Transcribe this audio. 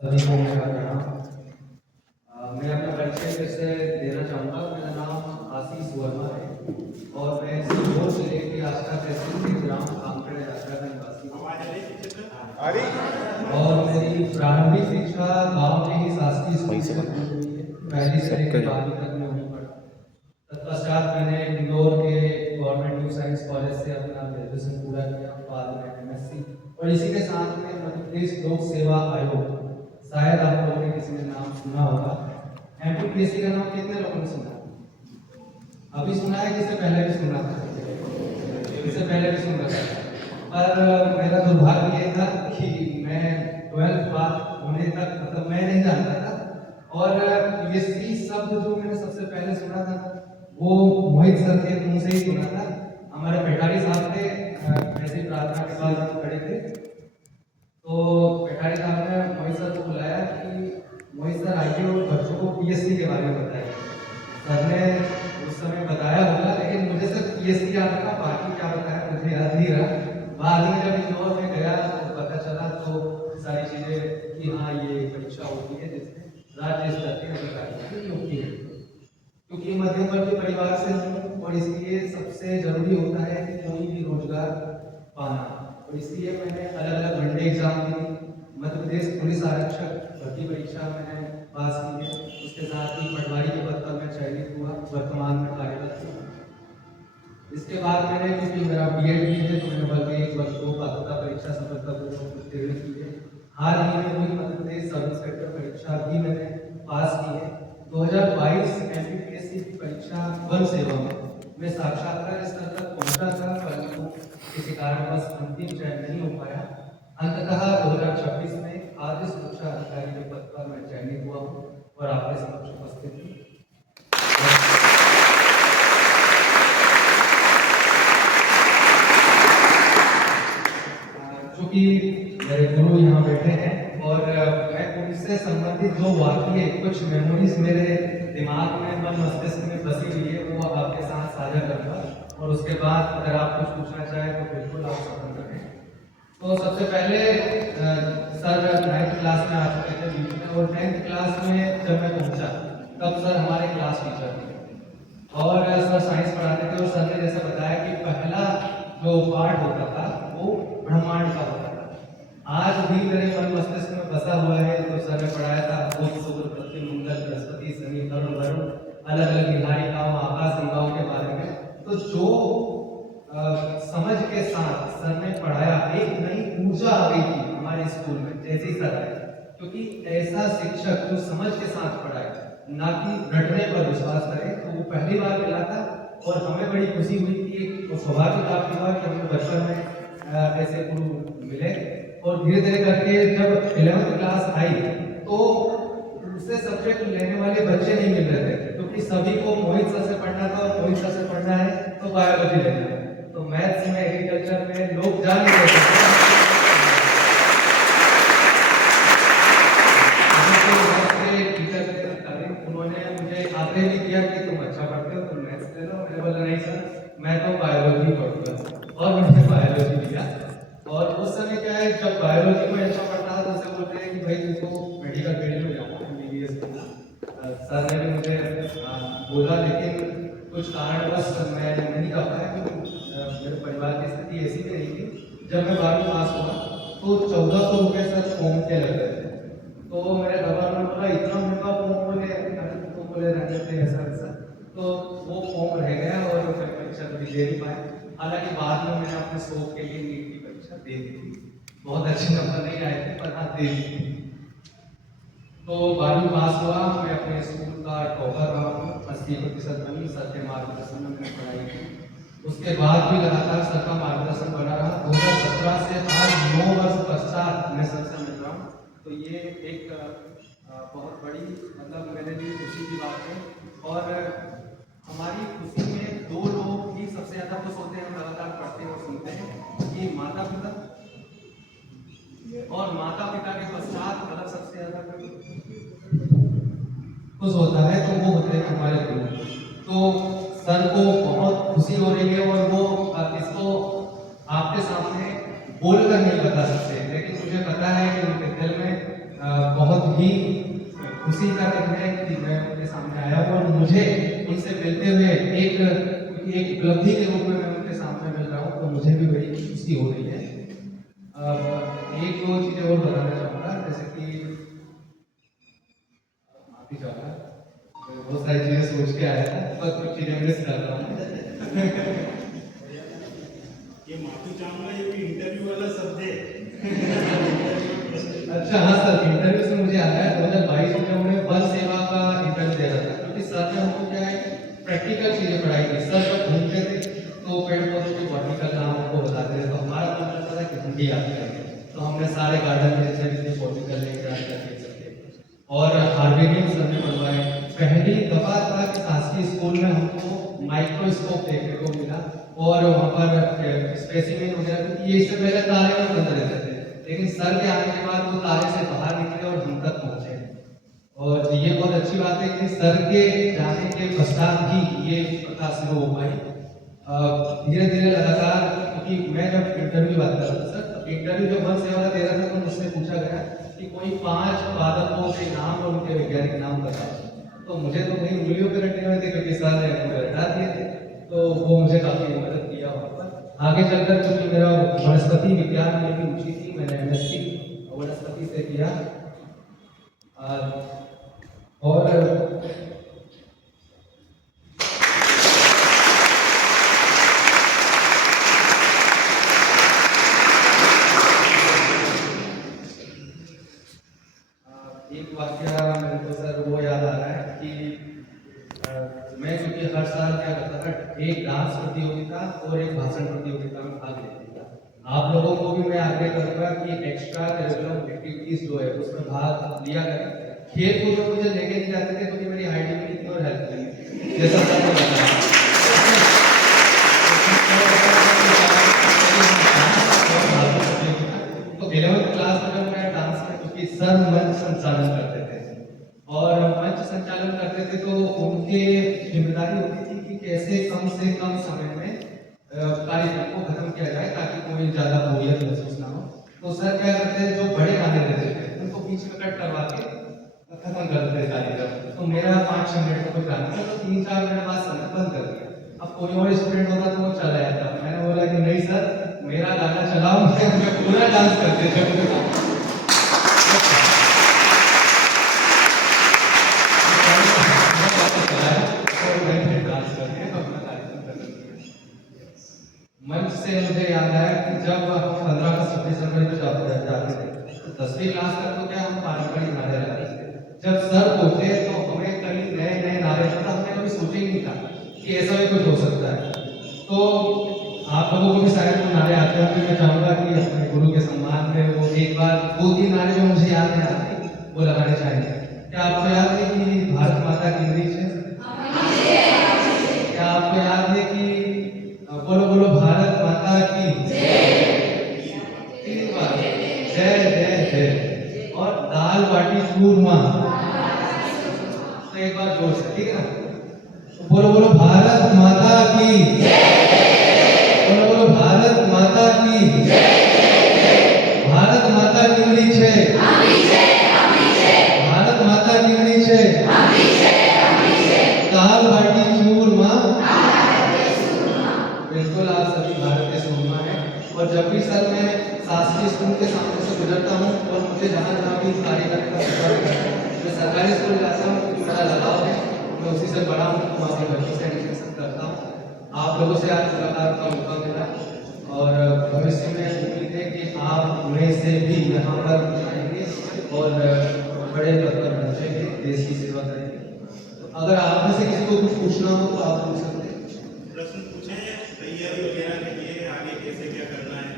सभी को मेरा प्रणाम। मैं अपना परिचय फिर से देना चाहूँगा। मेरा नाम आशीष वर्मा है और मैं सीहोर जिले की आष्टा तहसील के ग्राम कामखेड़ा आष्टा का निवासी हूँ। और मेरी प्रारंभिक शिक्षा गांव के ही शासकीय स्कूल से शुरू हुई है। पहली से लेकर 12वीं तक मैं वहीं पढ़ा। तत्पश्चात मैंने इंदौर के गवर्नमेंट न्यू साइंस कॉलेज से अपना ग्रेजुएशन पूरा किया, बाद में MSc, और इसी के साथ में मध्य प्रदेश लोक सेवा आयोग, शायद आप लोगों ने किसी ने नाम सुना होगा। MPPSC का नाम कितने लोगों ने सुना? अभी सुना है, किससे पहले भी सुना था? इससे पहले भी सुना था। पर मेरा दुर्भाग्य ये था कि मैं 12th पास होने तक मतलब मैं नहीं जानता था, और PSC शब्द जो मैंने सबसे पहले सुना था वो मोहित सर के मुंह से ही सुना था। हमारे पेटारी साहब थे, ऐसे प्रार्थना के बाद हम खड़े थे तो पेटारी साहब ने मोहित सर को बुलाया कि मोहित सर आइए और बच्चों को PSC के बारे में बताइए। सर ने उस समय बताया होगा, लेकिन मुझे सिर्फ PSC याद था, बाकी क्या बताया मुझे याद नहीं रहा। बाद में जब इंदौर में गया तो पता चला तो सारी चीज़ें कि हाँ ये परीक्षा होती है जिसमें राज्य स्तर के अधिकारियों की नियुक्ति है। क्योंकि मध्यम वर्गीय परिवार से हूँ और इसलिए सबसे जरूरी होता है कि कोई भी रोजगार पाना, और इसलिए मैंने अलग अलग वनडे एग्जाम दिए। मध्य प्रदेश पुलिस आरक्षक भर्ती परीक्षा मैंने पास की है। उसके साथ ही पटवारी के पद पर मैं चयनित हुआ, वर्तमान में कार्यरत हूँ। इसके बाद मैंने, क्योंकि मेरा BEd भी है, तो मैंने वर्ग 1 वर्ग 2 पात्रता परीक्षा सफलतापूर्वक उत्तीर्ण की है। हाल ही में हुई मध्य प्रदेश सब इंस्पेक्टर परीक्षा भी मैंने पास की है। 2022 MPPSC की परीक्षा वन सेवा में मैं साक्षात्कार स्तर तक पहुंचा था, परंतु किसी कारणवश अंतिम चयन नहीं हो पाया। अंततः 2026 में खाद्य सुरक्षा अधिकारी के पद पर मैं चयनित हुआ हूँ और आपके समक्ष उपस्थित हूँ। चूंकि मेरे गुरु यहाँ बैठे हैं और मैं उनसे संबंधित जो वाकई कुछ मेमोरीज मेरे दिमाग में, मन मस्तिष्क में बसी हुई है, वो आपके साथ साझा करूँगा, और उसके बाद अगर आप कुछ पूछना चाहें तो बिल्कुल आप स्वतंत्र हैं। तो सबसे पहले सर 9th क्लास में आ चुके थे बीच में, और 10th क्लास में जब मैं पहुंचा तब सर हमारे क्लास टीचर थे और सर साइंस पढ़ाते थे। और सर ने जैसे बताया कि पहला जो पार्ट होता था वो ब्रह्मांड का होता था। आज भी मेरे मन मस्तिष्क में बसा हुआ है। तो सर ने पढ़ाया था बुध, शुक्र, पृथ्वी, मंगल, बृहस्पति, शनि, वरुण, अलग अलग निहारिकाओं, आकाश गंगाओं के बारे में। तो जो समझ के साथ सर ने पढ़ाया, एक नई ऊर्जा आ गई थी हमारे स्कूल में जैसे ही सर आए, क्योंकि ऐसा शिक्षक जो समझ के साथ पढ़ाए, ना कि रटने पर विश्वास करे, तो वो पहली बार मिला था। और हमें बड़ी खुशी हुई कि वो सौभाग्य प्राप्त हुआ कि हमें बचपन में ऐसे गुरु मिले। और धीरे धीरे करके जब 11th क्लास आई तो दूसरे सब्जेक्ट लेने वाले बच्चे नहीं मिल रहे थे, क्योंकि सभी को मोहित सर से पढ़ना था, और मोहित सर से पढ़ना है तो बायोलॉजी लेना है। तो मैथ्स में, एग्रीकल्चर में लोग जा नहीं रहे थे। उन्होंने मुझे आग्रह भी किया कि तुम अच्छा पढ़ते हो, तुम मैथ्स ले लो। मैंने बोला नहीं सर, मैं तो बायोलॉजी पढ़ूंगा, और मैंने बायोलॉजी लिया। और उस समय क्या है, जब बायोलॉजी में अच्छा पढ़ता था तो उसे बोलते हैं कि भाई तुमको मेडिकल फील्ड में जाना है, MBBS करना। सर ने भी मुझे बोला, लेकिन कुछ कारणवश मैं नहीं कर पाया, क्योंकि मेरे परिवार की स्थिति ऐसी भी नहीं थी। जब मैं 12वीं पास हुआ तो 1400 रुपये सर फॉर्म के लग रहे थे। तो मेरे घर वालों ने बोला इतना महंगा फॉर्म बोले, तो बोले रहने थे ऐसा ऐसा। तो वो फॉर्म रह गया और मैं परीक्षा कभी दे नहीं पाया। हालांकि बाद में मैंने अपने शौक के लिए नीट की परीक्षा दे दी थी। बहुत अच्छे नंबर नहीं आए थे, पर हाँ दे दी थी। तो 12वीं पास हुआ, मैं अपने स्कूल का टॉपर रहा हूँ, 80% बनी। सर के मार्गदर्शन में मैंने पढ़ाई की। उसके बाद भी लगातार सर का मार्गदर्शन बना रहा। 2017 से आज 9 वर्ष पश्चात मैं सर से मिल रहा हूँ। तो ये एक बहुत बड़ी, मतलब मेरे लिए खुशी की बात है। और हमारी खुशी में दो लोग ही सबसे ज़्यादा खुश होते हैं, हम लगातार पढ़ते हैं और सुनते हैं, कि माता पिता, और माता पिता के पश्चात मतलब सबसे ज़्यादा खुश होता है तो वो होते हैं हमारे गुरु। तो सर को बहुत खुशी हो रही है, और वो इसको आपके सामने बोलकर नहीं बता सकते, लेकिन मुझे पता है कि उनके दिल में बहुत ही खुशी का दिन है कि मैं उनके सामने आया हूँ और मुझे उनसे मिलते हुए एक उपलब्धि के रूप में मैं उनके सामने मिल रहा हूँ, तो मुझे भी बड़ी खुशी हो रही है। एक दो चीज़ें और बताना चाहूँगा, जैसे कि माफी चाहूँगा, मैं बहुत सारी चीज़ें सोच के आया था, बस कुछ चीज़ें मिस कर रहा हूँ। ये माफी चाहूंगा, ये भी इंटरव्यू वाला शब्द है। अच्छा हाँ सर, इंटरव्यू से मुझे आता है 2022 में हमने वन सेवा का इंटरव्यू दिया था, क्योंकि सर ने हमको क्या है प्रैक्टिकल चीजें पढ़ाई थी। सर जब घूमते थे तो पेड़ पौधों के बॉटनिकल नाम हमको बताते थे, तो हमारा मन करता था कि हम भी आते हैं, तो हमने सारे गार्डन में जैसे बॉटनिकल लेकर आकर देख सकते। और हार्वेनियम सर ने पढ़वाए। पहली दफा था कि शासकीय स्कूल में हमको माइक्रोस्कोप देखने को मिला, और वहाँ पर स्पेसिमेन वगैरह, क्योंकि ये इससे पहले तारे में बंद रहते थे, लेकिन सर के आने के बाद वो तारे से बाहर निकले और हम तक पहुंचे। और ये बहुत अच्छी बात है कि सर के जाने के पश्चात ही ये प्रथा शुरू हो पाई। धीरे धीरे लगातार, क्योंकि मैं जब इंटरव्यू बात कर रहा था सर, इंटरव्यू जब वन सेवा दे रहा था तो मुझसे पूछा गया कि कोई 5 पादपों के नाम और उनके वैज्ञानिक नाम बताओ। तो मुझे तो कहीं उंगलियों पर रटने में थे, क्योंकि सर ने मुझे रटा दिए थे, तो वो मुझे काफी मदद किया वहाँ पर। आगे चलकर क्योंकि मेरा वनस्पति विज्ञान में भी रुचि थी, मैंने MSc वनस्पति से किया। और एक वाक्य मेरे को सर वो याद आ रहा है कि मैं क्योंकि हर साल क्या करता था, एक डांस प्रतियोगिता और एक भाषण प्रतियोगिता में भाग लेता था। आप लोगों को भी मैं आग्रह करूंगा कि एक्स्ट्रा करिकुलम एक्टिविटीज जो है उसमें भाग लिया करें। खेल कूद में मुझे लेके नहीं जाते थे, क्योंकि मेरी हाइट भी नहीं थी और हेल्थ भी नहीं थी, जैसा सबको बताया। तो 11th क्लास में जब मैं डांस में, क्योंकि सर मंच संचालन करते थे, और मंच संचालन करते थे तो उनके जिम्मेदारी होती थी कि कैसे कम से कम समय में कार्यक्रम को खत्म किया जाए, ताकि कोई ज्यादा बोरियत महसूस ना हो। तो सर क्या करते हैं, जो बड़े गाने रहते थे उनको बीच में कट करवा के खत्म करते थे कार्यक्रम। तो मेरा 5-6 मिनट का कोई गाना था, तो 3-4 मिनट बाद सर ने बंद कर दिया। अब कोई और स्टूडेंट होता तो वो चला जाता। मैंने बोला कि नहीं सर, मेरा गाना चलाओ, मैं पूरा डांस करते थे। मंच से मुझे याद आया कि जब हम 15 से 26 जनवरी में जाते थे, तो 10वीं क्लास तक तो क्या हम पारंपरिक नारे लगाते थे। जब सर पहुंचे तो हमें कई नए नए नारे, मतलब हमने कभी सोचा ही नहीं था कि ऐसा भी कुछ हो सकता है। तो आप लोगों को भी शायद वो नारे आते होंगे, मैं चाहूंगा कि अपने गुरु के सम्मान में वो एक बार 2-3 नारे जो मुझे याद नहीं आते वो लगाने चाहिए। क्या आपको याद है कि भारत माता की इंग्लिश है? क्या आपको याद है कि बोलो बोलो भारत माता की जय? 3 बार जय जय जय। और दाल बाटी चूरमा, तो एक बार जोर से, ठीक है ना? तो बोलो बोलो भारत माता की जय। बोलो बोलो भारत माता की जय। भारत माता की इंग्लिश है, भारत माता की इंग्लिश है, दाल बाटी चूरमा। बिल्कुल, आप सभी भारत के सूरमा हैं। और जब भी सर मैं शासकीय स्कूल के सामने से गुजरता हूँ और मुझे जहाँ जहाँ भी कार्य करने का मौका मिलता है, मैं सरकारी स्कूल जाता हूँ, क्योंकि मेरा लगाव है, मैं उसी से बड़ा हूँ, तो वहाँ पर बच्चों से एडमिशन करता हूँ। आप लोगों से आज मुलाकात का मौका मिला, और भविष्य में उम्मीद है कि आप में से भी यहाँ पर आएंगे और बड़े पद पर पहुँचेंगे, देश की सेवा करेंगे। तो अगर आप में से किसी को कुछ पूछना हो तो आप पूछ सकते हैं। प्रश्न पूछे, तैयारी वगैरह के लिए आगे कैसे क्या करना है?